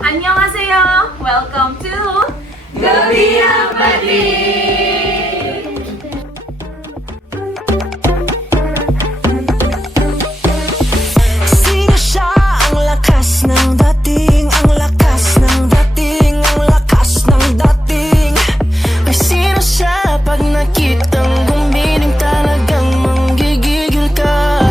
Annyeonghaseyo! Welcome to Gabi ng Madrid! Sino siya? Ang lakas ng dating, ang lakas ng dating, ang lakas ng dating. Ay sino siya? Pag nakitang gumiling talagang manggigigil ka.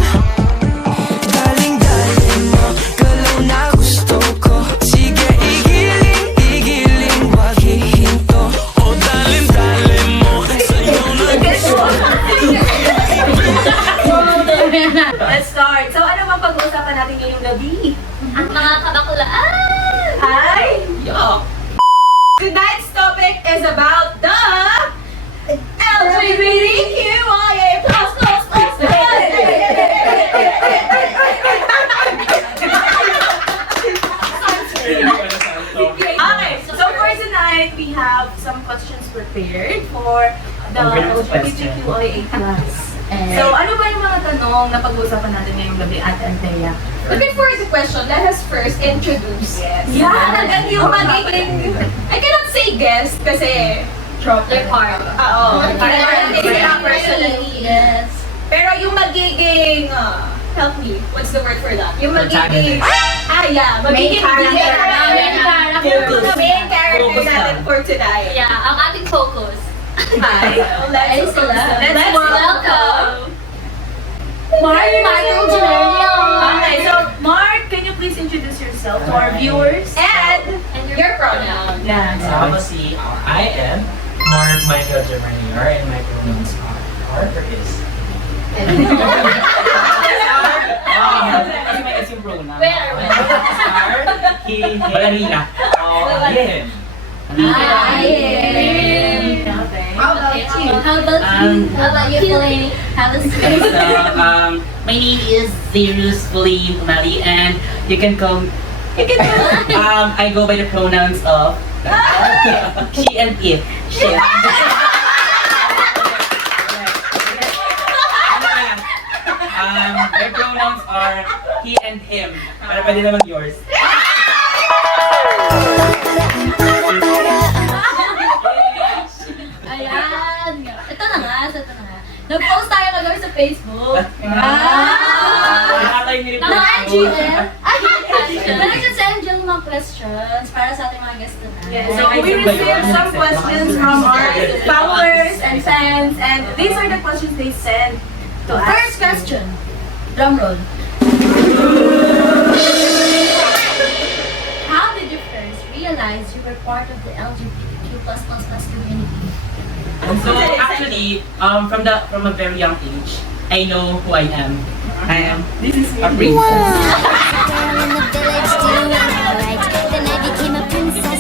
Galing-galing mo, galaw na gusto ko. Sige, igiling, wag hihinto. O dalin-dalin mo, sa'yo na gusto. Let's start! So ano bang pag-uusapan natin ngayong gabi? Ang mga kabaklaan! Ay! Tonight's topic is about the LGBTQIA+++. Okay, so for tonight, we have some questions prepared for the LGBTQIA+. So ano ba yung mga tanong na pag-uusapan natin ngayong gabi, Ate Antea? But before the question, let us first introduce. Yes. Yeah, and yung magiging... I cannot say guest kasi They're part. Oo. Parang sila personally. Yes. Pero yung magiging help me. What's the word for that? Yung magiging yeah, magiging character. main character Focus natin lang. for tonight. Yeah, ang ating focus. Hi. Ay, sila. Let's welcome Michael Ginerio. Okay, so Mark, can you please introduce yourself to our viewers? And your pronoun. Yeah. Ako si I am Mark Michael Germanier and my pronouns are or is. Kasi may isang pronoun. Where? Are, he, Balanina. Him. How about you? How about you, Delaney? Have a space. So, my name is Zirus Feline Mali, and you can call I go by the pronouns of she and it. She. My pronouns are he and him. Para pwede naman yours. Ayan. Ito na nga. Nag-post tayo kagabi sa Facebook. Nakakatayo niyo rin po. Naka-IGF. Nag-send yung mga questions para sa ating mga guests tonight. Yeah, so we received some questions from our followers and fans, and these are the questions they sent to us. First question. Drum roll. How did you first realize you were part of the LGBTQ++ community? So actually, from a very young age, I know who I am. I am a princess.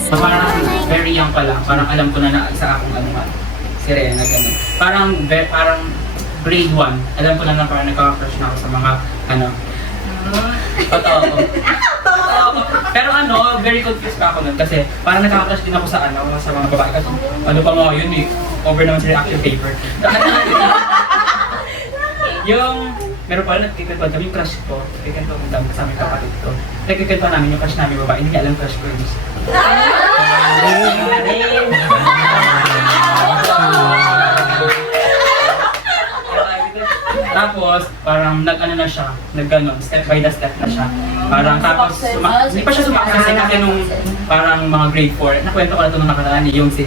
So, parang very young pa lang, parang alam ko na sa akong sirena, gano'n. Parang grade 1, alam ko na parang nagkaka-crush na ako sa mga, totoo. Pero very confused pa ako nun kasi parang nagkaka-crush din ako sa mga babae kasi ano pa nga yun over naman sa reaction paper. Yung, meron pala nagkikwento kami yung crush ko, nagkikwento kami dami sa aming kapatid ko. Nagkikwento namin yung crush namin babae, hindi niya alam crush ko yun. Tapos, parang na siya, step by the step na siya. Parang tapos, hindi pa siya sumakasay kasi nung parang mga grade 4, nakwento ko na ito nung nakaraan yung si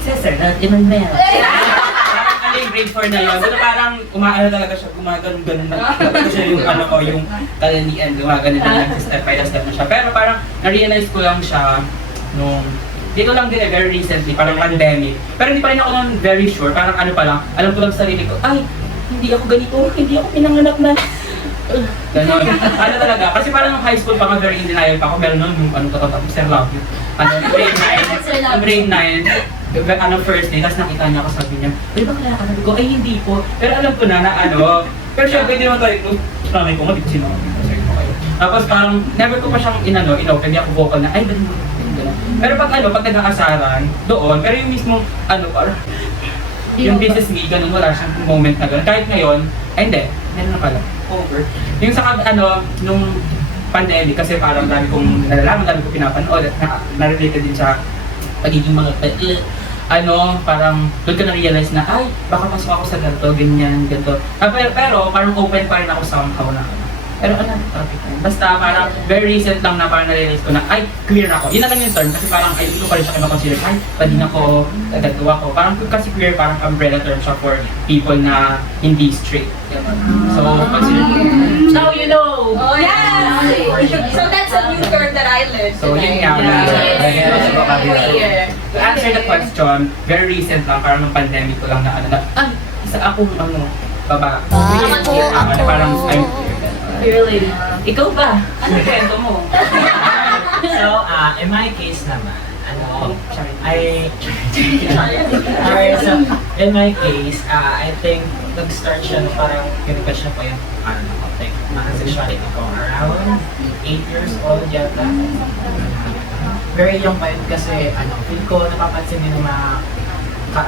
Cesar na Emmanuel. Parang yung grade 4 na yun, so parang talaga siya, gumaganon na. Tapos siya yung yung talanian, gumaganon na step by the step na siya. Pero parang na-realize ko lang siya nung dito lang din very recently, parang pandemic. Pero hindi pa rin ako nun very sure, parang pa lang, alam ko lang sa sarili ko, ay, hindi ako ganito, hindi ako pinanganak na. Ganon. Talaga, kasi parang nung high school pa very in denial pa ako, meron nun yung tapos Sir Love You. Grade 9, first day, tapos nakita niya ako, sabi niya, ay bakla ka? Sabi ko, ay hindi po. Pero alam ko na pero syempre hindi naman tayo, nanay ko, hindi ko sino. Tapos parang, never ko pa siyang inopen, hindi ako vocal na, ay ba mo? Pero pag nag-aasaran, doon, pero yung mismo, parang, yung business me, ganun, wala siyang moment na ganun. Kahit ngayon, ay hindi, meron na pala, over. Yung sa nung pandemic kasi parang dami kong nalalaman, dami kong pinapanood at na-related din sa pagiging mga parang doon ka na-realize na, ay, baka pasok ako sa ganito, ganyan, ganito. Pero parang open pa rin ako somehow na. Pero ano, topic na yun. Basta parang very recent lang na parang na-realize ko na, ay, queer ako. Yun na lang yung term kasi parang ay, hindi ko pa rin siya kinakonsider, ay, pwede na ako, nagagawa ko. Parang kasi queer, parang umbrella term siya for people na hindi straight. So, consider Now you know! Oh, yeah! So that's a new term that I learned So, yun today. nga. Queer. To answer the question, very recent lang, parang nung pandemic ko lang na ay, isa akong baba. Parang I'm Queer lady. Ikaw ba? ano kwento mo? So, in my case naman, Sorry. So, in my case, I think nag-start siya na parang kinipatch na po yung like, sexuality ko around 8 years old yata. Very young pa yun kasi feel ko napapansin din ng mga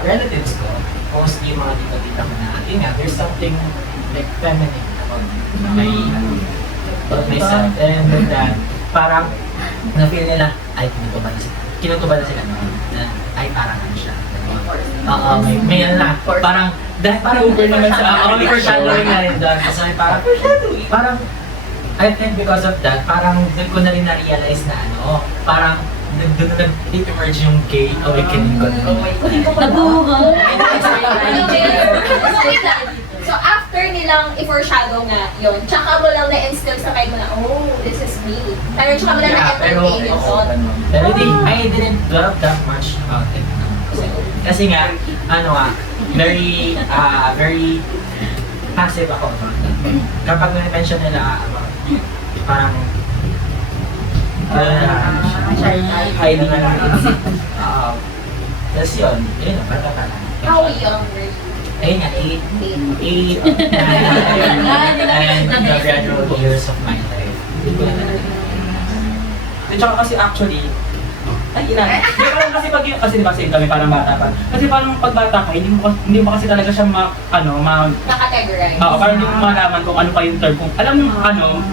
relatives ko, mostly yung mga tita-tita ko na, yun nga, there's something like feminine about myself. And with that, parang na-feel nila, ay, kinutubad na sila noon. Ay, parang ano siya. Oo, may ano na. Parang, dahil parang over naman siya. May foreshadowing na rin doon. Kasi parang, I think because of that, parang doon ko na rin na-realize na parang doon na nag-emerge yung gay awakening ko. So after nilang i-foreshadow nga yun, tsaka mo lang na-instill sa mind mo na, oh, this is me. Pero tsaka mo lang na-entertain yung thought. Pero I didn't dwell that much about it. Kasi nga, very passive ako about that. Kapag na-mention nila about, parang, hiding na lang. Tapos yun, parang How young were you? ayun nga, 8, 9, and the gradual years of my life. Hindi ko na talaga. At saka kasi actually, hindi parang kasi kasi diba same kami parang bata pa. Kasi parang pag bata ka, hindi mo kasi talaga siya Na-categorize. parang hindi mo malaman kung ano pa yung term. Kung alam mo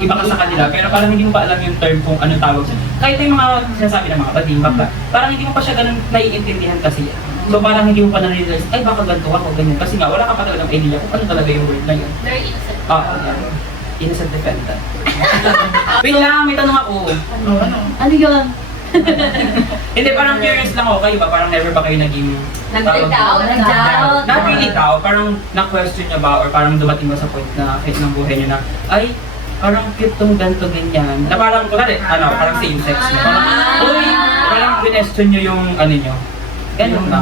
iba ka sa kanila, pero parang hindi mo pa alam yung term kung ano tawag siya. Kahit yung mga sinasabi ng mga bading, bakla, parang hindi mo pa siya ganun naiintindihan kasi. So parang hindi mo pa na-realize, ay baka ganito ako, ganyan. Kasi nga, wala ka pa talagang idea kung ano talaga yung word na yun. Very innocent. Innocent defendant. Wait lang, may tanong ako. Ano yun? Hindi, parang curious lang ako kayo ba? Parang never ba kayo naging... Nag-doubt. Not really tao, parang na-question niya ba or parang dumating ba sa point na kahit ng buhay niyo na, ay, parang cute tong ganito, ganyan. Na parang, parang same sex niyo. Parang, uy, parang question niyo yung niyo. Ganun ba?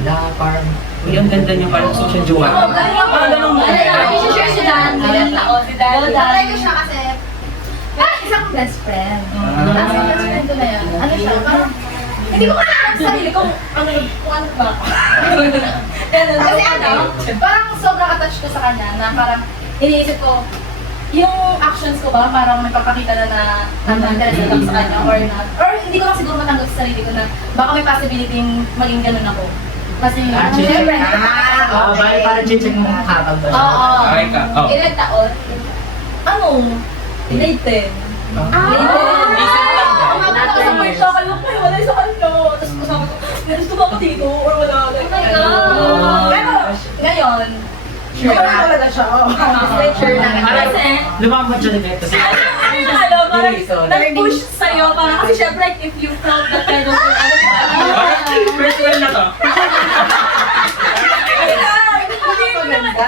Wala, parang... Uy, ang ganda niyo, parang gusto siya jowa. Parang ganun mo. I-share si Dan. Ilan taon si Dan. Tatry ko siya kasi isa kong best friend. As in, best friend ko na yun. Ano siya, parang hindi ko kaya sa sarili kung ano ba. Kasi parang sobrang attached ko sa kanya na parang iniisip ko, yung actions ko ba parang may papakita na interested ako sa kanya or not. Or hindi ko lang siguro matanggap sa sarili ko na baka may possibility maging ganun ako. Kasi syempre, bali parang chichik mo kapag ba? oo. Okay ka. Oh. Ilan taon? Ano? Grade 10. Umabot ako sa point siya, kaya ko wala sa kanya. Tapos sabi ko, gusto ba ako dito or wala? Oh my God! Pero ngayon, sure na talaga siya. Sure na. Kasi, Lumamot siya din kasi... parang nag-push sa'yo. Parang kasi syempre, if you felt that kind of First one na to.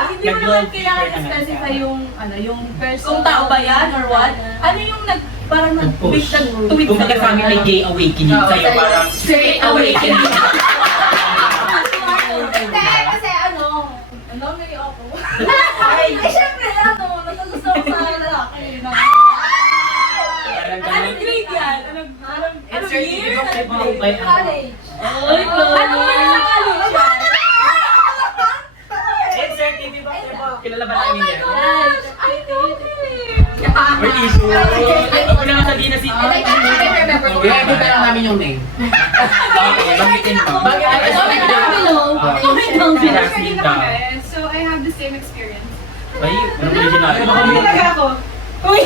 Hindi mo naman kailangan i-specify yung person. Kung tao ba yan or what? Ano yung parang Nag-push. tuwid Kung nagsasabi may gay awakening sa'yo, parang straight awakening. Hindi, kasi may ako. Ay, syempre, natutusto ko sa lalaki. Anong grade yan? Anong year? College. Ano yung sa college yan? Kilala ba namin yan? I know May issue. Huwag na sabihin na si... I remember. Hindi lang namin yung name. Okay, banggitin pa. Comment down below. Comment down below. Pinasita. So I have the same experience. Ay, anong original? Talaga ako. Uy!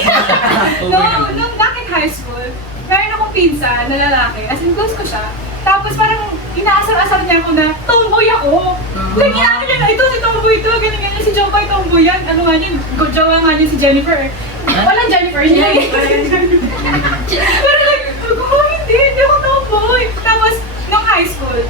Nung back in high school, meron akong pinsan na lalaki, as in close ko siya. Tapos parang inaasar-asar niya ako na tomboy ako. Like, inaano niya na, ito si tomboy ito, ganyan-ganyan, si Jopay tomboy yan. Ano nga niya, jowa nga niya si Jennifer. Walang Jennifer niya. Pero like, hindi ako tomboy. Tapos, nung high school,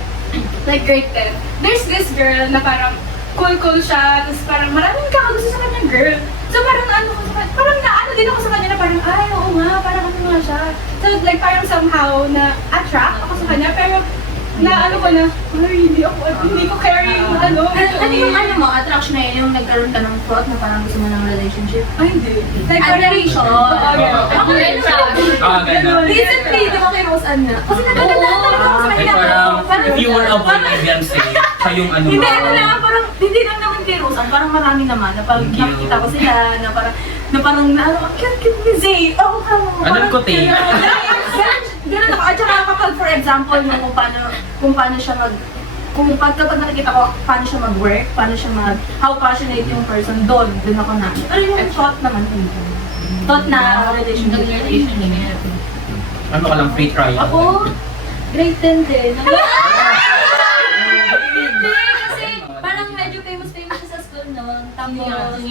like grade 10, there's this girl na parang cool siya, tapos parang maraming kakagusto sa kanyang girl. So parang ano ko sa kanya, parang naano din ako sa kanya na parang, ay, oo nga, parang ano nga siya. So like parang somehow na attract ako sa kanya, pero na ano ko na, ay, hindi ko carry yung ano. Ano yung ano mo, attraction na yun, yung nagkaroon ka ng thought na parang gusto mo ng relationship? Ay, hindi. Like Admiration. Ako rin siya. Ganun. Recently, di ba kay Rose Ann na? Kasi nagagandaan talaga ako sa Like kanya. parang, if you were a boy, I can say, siya yung ano Hindi, mo. ano lang, parang, hindi lang naman kay Rose Ann, parang marami naman, na pag Thank you. nakikita ko sila, na parang, ang cute ni Zay. Oo, Anong kote? Ganun ako. At saka kapag, for example, yung kung paano siya kapag nakikita ko paano siya mag-work, paano siya how passionate yung person, doon ako na. Pero yung thought naman, hindi. Thought na relationship. Ano ka lang, free trial? Ako, grade 10 din. Hindi, kasi parang medyo famous siya sa school noon. Tapos, Alam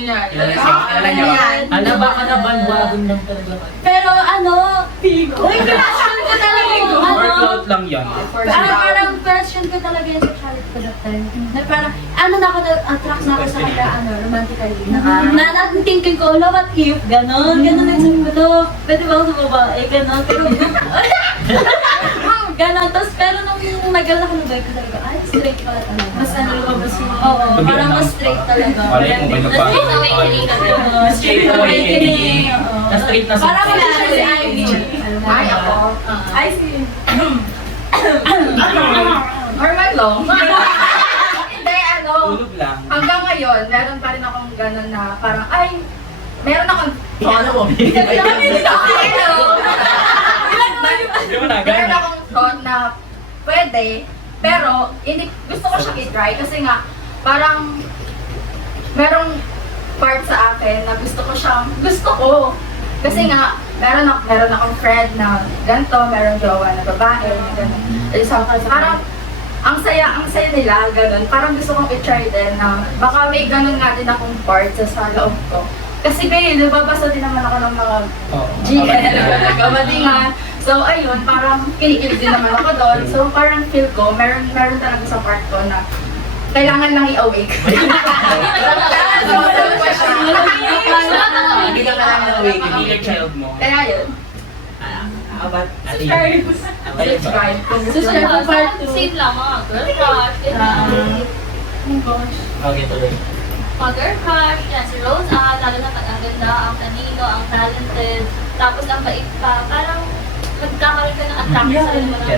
niyo ba? Alam ba ka na bandwagon lang talaga? pero ano, Pigo. uy, passion ko talaga yung ano. Workout lang yan. Parang passion ko talaga yung sexuality ko that time. Na parang, ano na ako, na-attract na ako sa kanya, romantically. Na-thinking ko, lo, what if, ganon yung sabi ko, lo, pwede ba ako sa babae, ganon, pero, ganon, tapos pero nung nag-ganon ako ng bike ko talaga, ay, straight pala talaga. Mas ano, lumabas yung, oo, parang mas straight talaga. Malay mo, may magpa- Straight awakening ka din. Straight awakening. Na straight na Parang wala siya si Ivy. Ay, ako. I see. Normal lang. Hindi, ano, Tulog lang. hanggang ngayon, meron pa rin akong gano'n na parang, ay, meron akong Ano mo? Hindi mo na, meron gana. akong thought na pwede, pero hindi, gusto ko siyang i-try kasi nga, parang merong part sa akin na gusto ko. Kasi nga, meron akong friend na ganito, meron jowa na babae, na gano'n. So, parang, ang saya nila, ganun. Parang gusto kong i-try din na baka may ganun nga din akong part sa loob ko. Kasi nababasa din naman ako ng mga GL, kabadingan. So, ayun, parang kinikilig din naman ako doon. So, parang feel ko, meron talaga sa part ko na kailangan lang i-awake. Hindi ka kailangan ng awakening. Hindi yung child mo. Kaya yun. How about ate? Subscribe. Kung gusto Subscribe nyo. po part 2. Same lang mga girl crush. Okay, tuloy. Mga girl crush, yan si Rose Ann, lalo na pag ang ganda, ang talino, ang talented, tapos ang bait pa, parang magkakaroon ka ng attraction sa iyo na,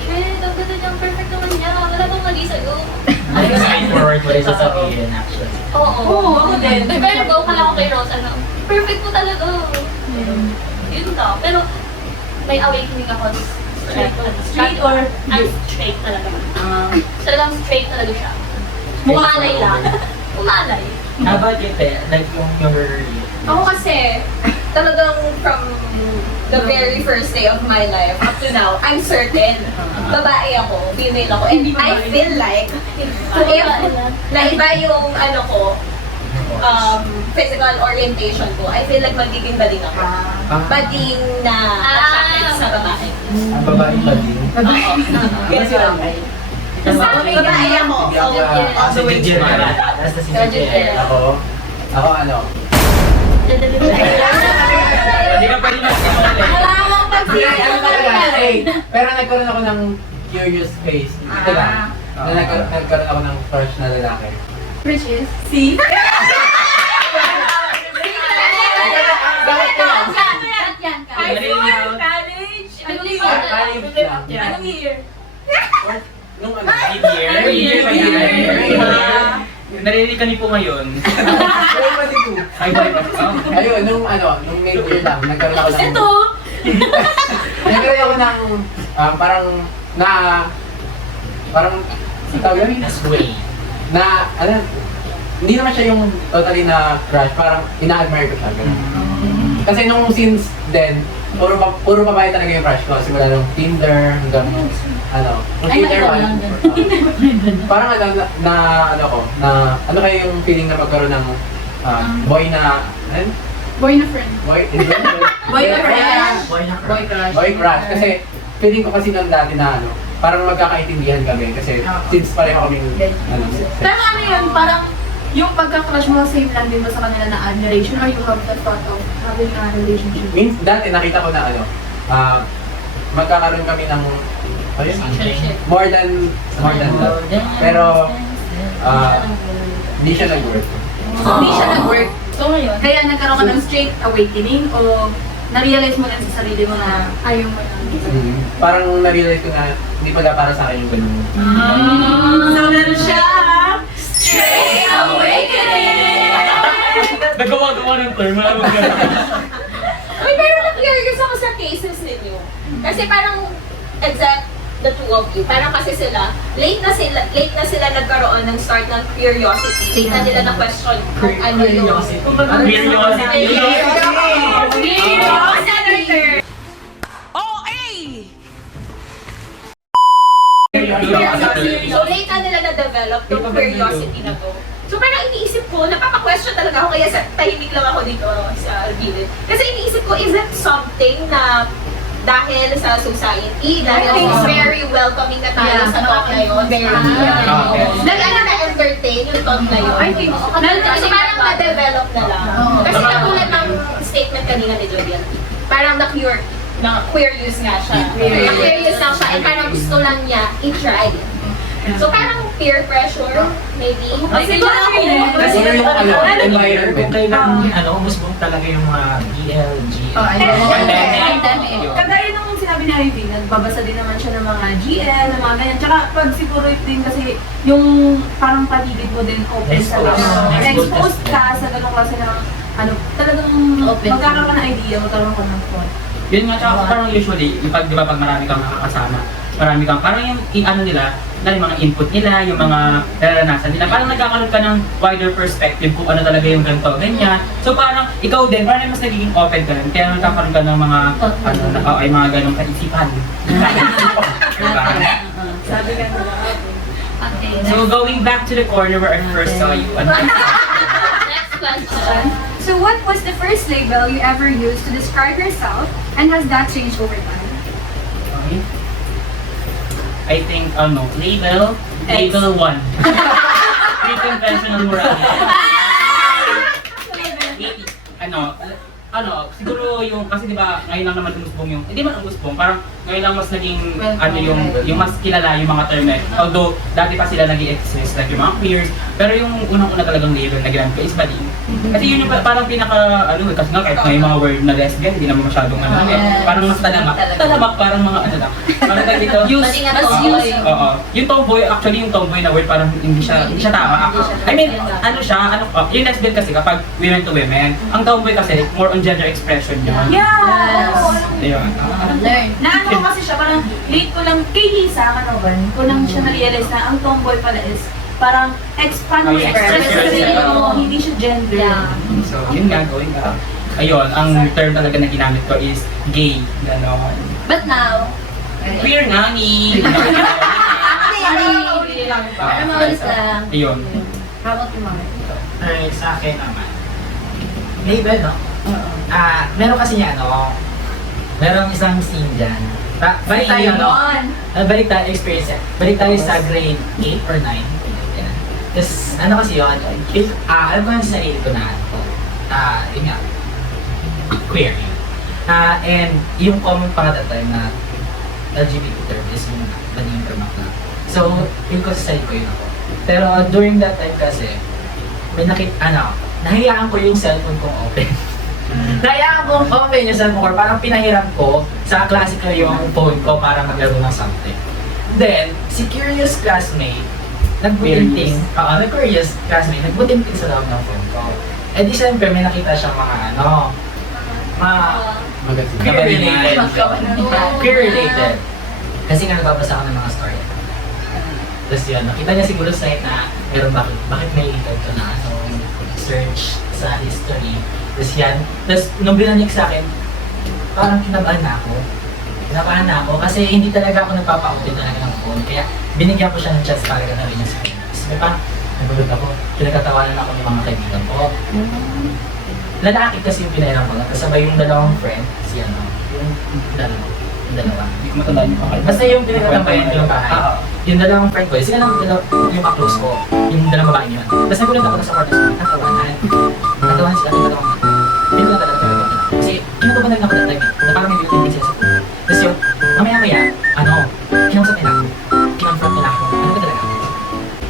shit, ang ganda niya, perfect naman niya, wala bang mali sa'yo. Ano yung straightforward mo rin sasabihin, actually? Oo, ako din. Pero go ka lang ako kay Rose, ano, perfect mo talaga. Yun daw. Pero may awakening ako. Straight or I'm straight talaga. Talagang straight talaga siya. Umalay lang. Umalay. How about you, Te? Like yung younger you? Ako kasi, talagang from the very first day of my life up to now, I'm certain. Babae ako, female ako. And I feel like, if naiba yung ano ko, physical orientation ko, I feel like magiging bading ako. Bading na attracted sa babae. Ang babae ba din? Yes, babae. Sa akin, babae ako. So, Jin ka na. Basta si Jin. Ako ano? Hindi ka pwede magsimula. Pero nagkaroon ako ng curious face. Ito lang. Na nagkaroon ako ng crush na lalaki. Which is? See? College? Anong year? Nung ano? Narinig ka ni po ngayon. Ay, pati ko. Ay, bye pa. Ayun, nung mid-year lang, nagkaroon ako ng... Ito! Nagkaroon ako ng parang tawag yun? That's way. Na, ano, hindi naman siya yung totally na crush, parang ina-admire ko siya. Ganun. Kasi nung since then, puro babae talaga yung crush ko. Simula nung Tinder hanggang nung Tinder one. Parang ano kayo yung feeling na magkaroon ng boy na, Boy na friend. boy Boy crush. Boy na Boy crush. boy crush. Kasi feeling ko kasi nung dati na parang magkakaintindihan kami kasi since pareho kaming Pero ano yun, parang yung pagka-crush mo, same lang din ba sa kanila na admiration or you have the thought of having a relationship? Dati nakita ko na magkakaroon kami ng Something. more than that. Pero hindi siya nag-work. Hindi siya nag-work. So ngayon, kaya nagkaroon ka ng straight awakening o na-realize mo lang sa sarili mo na ayaw mo lang. Parang na-realize ko na hindi pala para sa akin yung ganun. So meron siya straight awakening! Nagawa-gawa ng term, malamang ganun. Uy, pero na-curious ako sa cases ninyo. Kasi parang, exact the two of you, parang kasi sila, late na sila nagkaroon ng start ng curiosity. Late na nila na question kung ano yung... Curiosity. So late na nila na-develop yung curiosity na to. So parang iniisip ko, napaka-question talaga ako, kaya tahimik lang ako dito sa gilid. Kasi iniisip ko, is it something na dahil sa society, dahil very welcoming na tayo sa thought na yun, very na-entertain yung thought na yun. I think so. Kasi parang na-develop na lang. Kasi katulad ng statement kanina ni Julian, parang na-curious nga siya. Na-curious lang siya, and parang gusto lang niya i-try. So parang peer pressure, maybe. Kasi Kasi yung environment. Kung kailan, umusbong talaga yung mga GL, Pandemic. Kagaya nung sinabi ni Ivy, nagbabasa din naman siya ng mga GL, ng mga ganyan. Tsaka pag siguro din kasi yung parang paligid mo din open sa exposed ka sa ganung klase ng talagang magkakaroon ka ng idea, magkakaroon ka ng thought. Yun nga, tsaka parang usually, di ba pag marami kang nakakasama, parang yung nila, yung mga input nila, yung mga nararanasan nila, parang nagkakaroon ka ng wider perspective kung ano talaga yung ganito, ganyan. So parang ikaw din, parang mas nagiging open ka rin, kaya nagkakaroon ka ng mga, ay mga ganong kaisipan. Diba? Sabi ka nila. Okay, So going back to the corner where I first saw you, next question. So what was the first label you ever used to describe yourself, and has that changed over time? Okay. I think, label 1. Pre-conventional morality. Siguro yung, kasi diba, ngayon lang naman umusbong yung, hindi man umusbong, parang ngayon lang mas naging, yung mas kilala yung mga term eh. Although, dati pa sila nag-i-exist, like yung mga queers, pero yung unang-una talagang label na ginamit ko is bali. Kasi yun yung parang kasi nga kahit may mga word na lesbian, hindi naman masyadong parang mas talamak, parang mga lang. Parang dito, oo. Yung tomboy, actually yung tomboy na word parang hindi siya tama. I mean, yung lesbian kasi kapag women to women, ang tomboy kasi more on gender expression yun. Yes! Ayun. Learn. Naano ko kasi siya, parang late ko lang, kay Lisa Kanovan, ko lang siya na-realize na ang tomboy pala is parang expand mo, express mo, hindi siya gender. So, yun nga, going up. Ayun, ang term talaga na ginamit ko is gay. Ganon. But now, Queer nani! Para maulit lang. Ayun. How about you, Mama? Alright, sa akin naman. Label, no? Meron kasi niya, merong isang scene dyan. Balik tayo, balik tayo experience. Balik tayo sa grade 8 or 9. Yan. Tapos, kasi yun, alam ko yung sarili ko na, yun nga, queer. And yung common pa nga that time na LGBT term is yung baning term ako. So, yung ko sa side ko yun ako. Pero during that time kasi, may nahiyaan ko yung cellphone kong open. Nahiyaan kong open yung cellphone ko, parang pinahiram ko sa klase ko yung phone ko para maglaro ng something. Then, si curious classmate, nagbutinting sa loob ng phone ko. Eh di syempre, may nakita siyang mga queer-related. Queer-related. Kasi nga nagbabasa ako ng mga story. Tapos yun, nakita niya siguro sign na meron bakit may ganito na search sa history. Tapos yan, tapos nung binanik sa akin, parang kinabahan na ako. Kinabahan na ako kasi hindi talaga ako nagpapa-open talaga ng phone. Kaya binigyan ko siya ng chance para gano'n niya sa phone. Tapos may parang nagulog ako, pinagkatawanan ako ng mga kaibigan ko. Lalaki kasi yung pinairam ko lang, kasabay yung dalawang friend, si ano, yung dalawa. Hindi ko matandaan yung pangalan. Basta yung pinagtatambayan ko yung bahay. Yung dalawang friend ko, sila lang yung ka-close ko, yung dalawang babae yun. Tapos nagulat ako na sa kwarto sila, natawanan. Natawanan sila, yung dalawang hindi ko na talaga talaga ko. Kasi kinukubanan ako that time, na parang may built-in sila sa puno. Tapos yung, mamaya-maya, kinausap nila ako, kinonfront nila ako, ano ba talaga?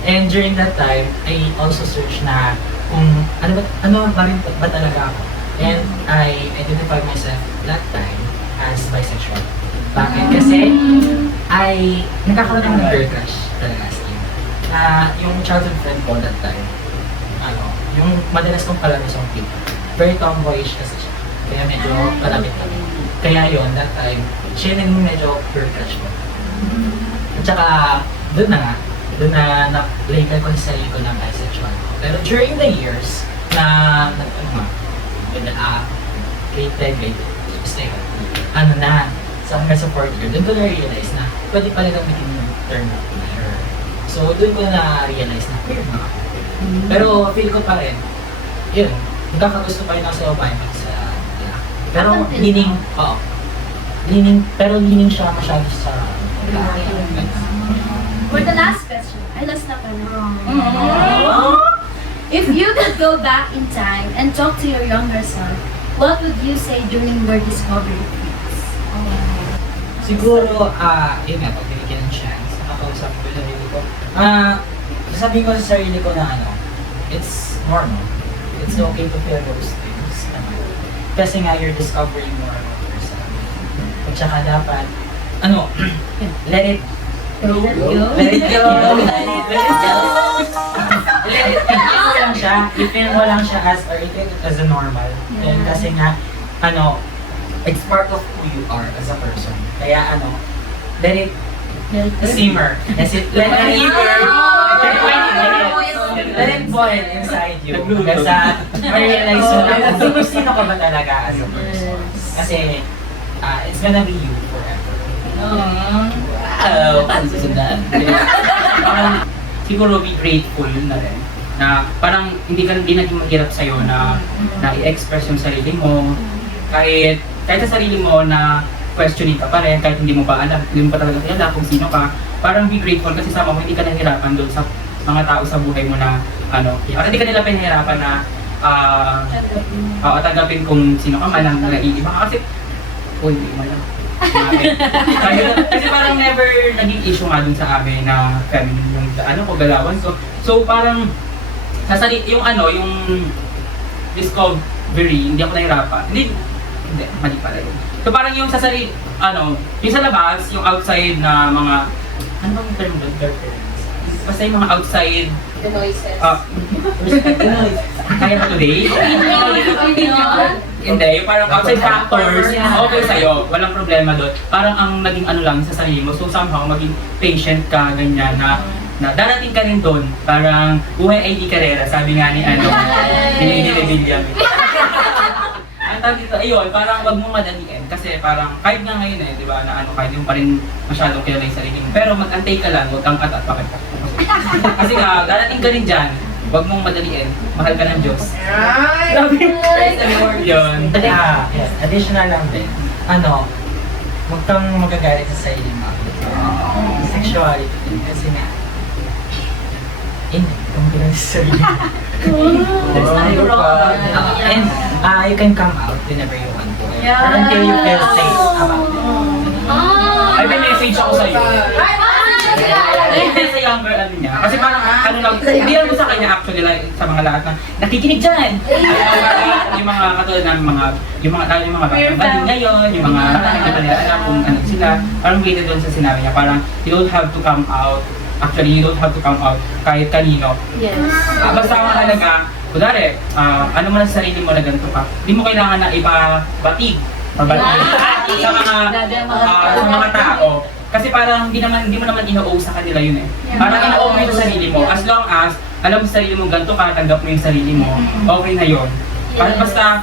And during that time, I also searched na kung ano ba rin ba talaga ako. And I identified myself that time as bisexual. Bakit? Kasi nagkakaroon ako ng girl crush talaga as in. Yung childhood friend ko that time, yung madalas kong kalaro sa tita. Very tomboyish kasi siya. Kaya medyo kalapit kami. Kaya yun, that time, siya yung medyo girl crush ko. At saka, doon na-label ko sa sarili ko ng bisexual. Pero during the years grade 10, grade 2, hanggang sa 4th year, doon ko na-realize na pwede pala gamitin yung term na queer. So, doon ko na-realize na queer na ako. Pero feel ko pa rin, yun, nagkakagusto pa rin ako sa babae sa lalaki. Pero leaning siya masyado sa lalaki. For the last question, ay last na pa If you could go back in time and talk to your younger self, what would you say during your discovery phase? Siguro, yun nga, pag binigyan ng chance, makausap ko yung sarili ko. Sasabihin ko sa sarili ko na it's normal. It's okay to feel those things. Kasi nga, you're discovering more about yourself. At saka dapat, let it go. Let it go. I-feel mo lang siya. I-feel mo lang siya as, or i-take it as a normal. And kasi nga, it's part of who you are as a person. Kaya let it simmer. Let it boil inside you. Hanggang sa ma-realize mo na kung sino ka ba talaga as a person. Kasi it's gonna be you forever. Wow! Ano susundan? Siguro be grateful na rin. Na parang hindi naging mahirap sa'yo na i-express yung sarili mo. Kahit sa sarili mo na questioning ka pa rin, kahit hindi mo pa alam, hindi mo pa talaga kilala kung sino ka, parang be grateful kasi sama mo, hindi ka nahihirapan doon sa mga tao sa buhay mo na hindi ka nila pinahirapan na tanggapin kung sino ka man ang naiiba ka kasi hindi mo lang. Kasi parang never naging issue nga dun sa amin na feminine yung galawan ko. So parang yung discovery, hindi ako nahirapan. Hindi, mali pala yun. So parang yung sa sarili, yung sa labas, yung outside na mga, ano bang term doon? Basta yung mga outside, The noises. kaya ba today? Hindi, yung parang outside factors, okay sa'yo, walang problema doon. Parang ang naging lang sa sarili mo, so somehow maging patient ka, ganyan, na darating ka rin doon, parang buhay ay di karera, sabi nga ni William. Ang tawag dito, ayun, parang wag mong madaliin, kasi parang kahit nga ngayon di ba, na kahit yung pa rin masyadong kilala yung sarili mo, pero mag-antay ka lang, wag kang atat, bakit ka? Kasi nga, darating ka rin dyan, wag mong madaliin, mahal ka ng Diyos. Praise the Lord. Yun. Yes, additional lang din. Huwag kang magagalit sa sarili mo. Sexuality din. Kasi nga, kung bilang sa sarili mo. There's nothing wrong about it. And you can come out whenever you want to. Until you feel safe about it. Ay, may message ako sa'yo. Hindi sa younger niya. Kasi parang hindi lang sa kanya actually, sa mga lahat na nakikinig dyan. Yung mga katulad ng yung mga batang ngayon, yung mga hindi pa nila alam kung ano sila. Parang waited doon sa sinabi niya, parang you don't have to come out. Actually, you don't have to come out kahit kanino. Yes. Basta ang mahalaga, kunwari, ano man sa sarili mo na ganito ka, hindi mo kailangan na ipabatig sa mga tao Kasi parang hindi mo naman ino-owe sa kanila yun eh. Parang ino-owe mo yung sa sarili mo. As long as alam mo sa sarili mo ganito ka, tanggap mo yung sarili mo, okay na yun. Parang basta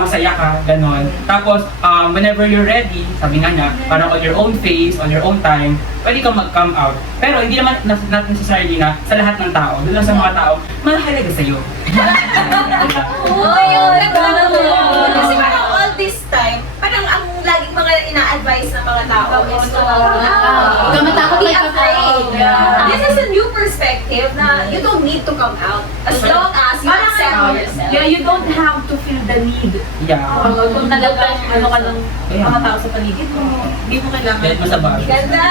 masaya ka, ganon. Tapos, whenever you're ready, sabi nga niya, parang on your own pace, on your own time, pwede kang mag-come out. Pero hindi naman not necessarily na sa lahat ng tao. Doon lang sa mga tao, mahalaga sa'yo. Kasi parang all this time, parang ang laging mga ina-advise ng mga tao is to Huwag ka matakot, be may afraid. Yeah. This is a new perspective na you don't need to come out as long as you accept yourself. Yeah, you don't have to feel the need. Yeah. Kung talagang ano ka ng mga tao sa paligid mo, hindi mo kailangan. Kahit masabag. Ganda!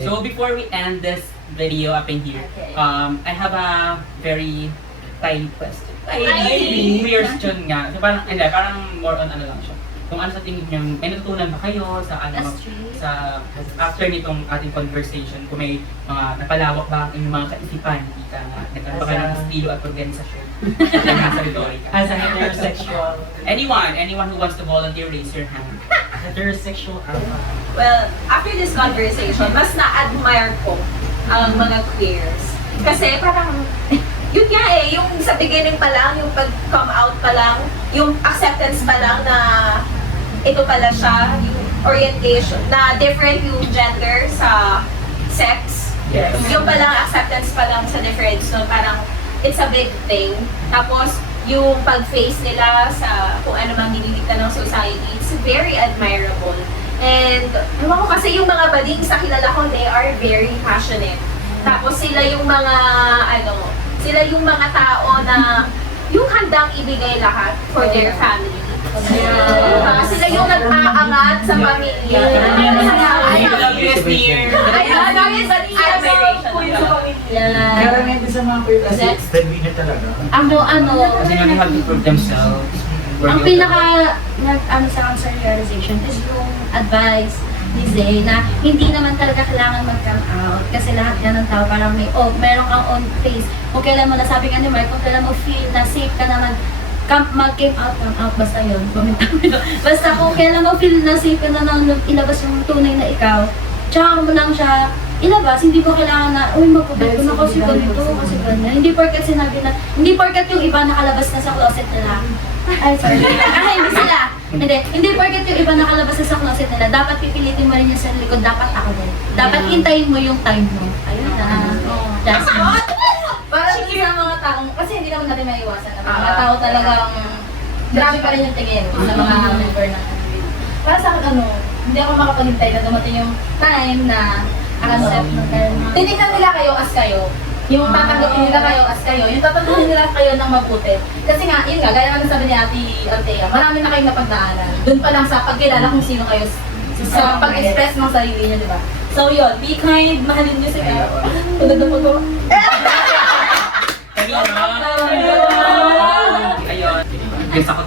So before we end this video up in here, I have a very tiny question. Tiny? Question nga. So parang, hindi, parang more on ano lang siya. Kung ano sa tingin niyo, may natutunan ba kayo sa ano, sa after nitong ating conversation, kung may mga napalawak ba ang inyong mga kaisipan, ika nga, nagkaroon ba kayo ng estilo at organisasyon sa Retorica? As a heterosexual, Anyone who wants to volunteer, raise your hand. heterosexual alpha. Well, after this conversation, mas na-admire ko ang mga queers. Kasi parang, yun nga eh, yung sa beginning pa lang, yung pag-come out pa lang, yung acceptance pa lang na ito pala siya, yung orientation, na different yung gender sa sex. Yes. Yung palang acceptance pa lang sa difference, no, parang it's a big thing. Tapos, yung pag-face nila sa kung ano mang nililigtan ng society, it's very admirable. And, ewan ko kasi yung mga bading sa kilala ko, they are very passionate. Tapos sila yung mga, sila yung mga tao na yung handang ibigay lahat for their family. Sila yung nag-aangat sa pamilya. I love you, dear. Admiration po yung sa pamilya. Karamihan din sa mga queer kasi breadwinner talaga. Kasi nga they have to prove themselves. Ang pinaka nag-ano sa akin sa realization is yung advice ni Zay na hindi naman talaga kailangan mag-come out kasi lahat yan ng tao parang meron kang own face. Kung kailan mo nasabi nga ni Mark, kung kailan mo feel na safe ka naman mag-came out, basta yun. Basta kung kailan mo feel na safe ka na nang ilabas yung tunay na ikaw, tsaka mo lang siya ilabas, hindi mo kailangan na, uy, magpapit ko na kasi ganito, kasi ganyan. Hindi porket sinabi na, hindi porket yung iba nakalabas na sa closet nila. Ay, sorry. Hindi sila. Hindi porket yung iba nakalabas na sa closet nila, dapat pipilitin mo rin yung sarili ko, dapat ako din. Dapat hintayin mo yung time mo. Ayun na. Jasmine. Parang sa mga taong, kasi hindi naman natin maiwasan na mga tao talagang grabe pa rin yung tingin sa mga member ng community. Para sa akin, hindi ako makapaghintay na dumating yung time na titignan nila kayo as kayo. Yung tatanggapin nila kayo as kayo, yung tatanggapin nila kayo ng mabuti. Kasi nga, yun nga, gaya nga sabi ni Ate Althea, marami na kayong napagdaanan. Doon pa lang sa pagkilala kung sino kayo, sa pag-express ng sarili niyo, di ba? So yun, be kind, mahalin niyo sila. Tulad na po to. Ayun. Guess ako.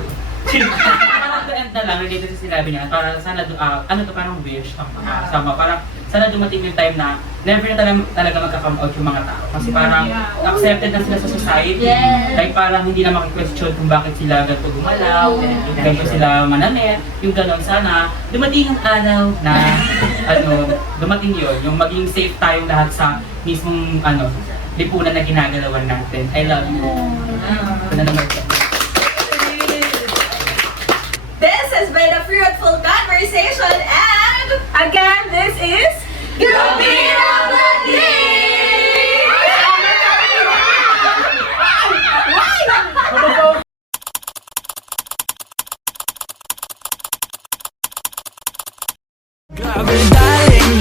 Parang to end na lang, related sa sinabi niya, para sana, parang wish, sama, parang sana dumating yung time na never na talaga magka-come out yung mga tao. Kasi parang accepted na sila sa society. Like parang hindi na maki-question kung bakit sila ganito gumalaw, ganito sila manamit, yung ganon. Sana dumating ang araw na, dumating yun, yung maging safe tayong lahat sa mismong, lipunan na ginagalawan natin. I love you. This has been a fruitful conversation and Again, this is Gabi ng Grabe darling,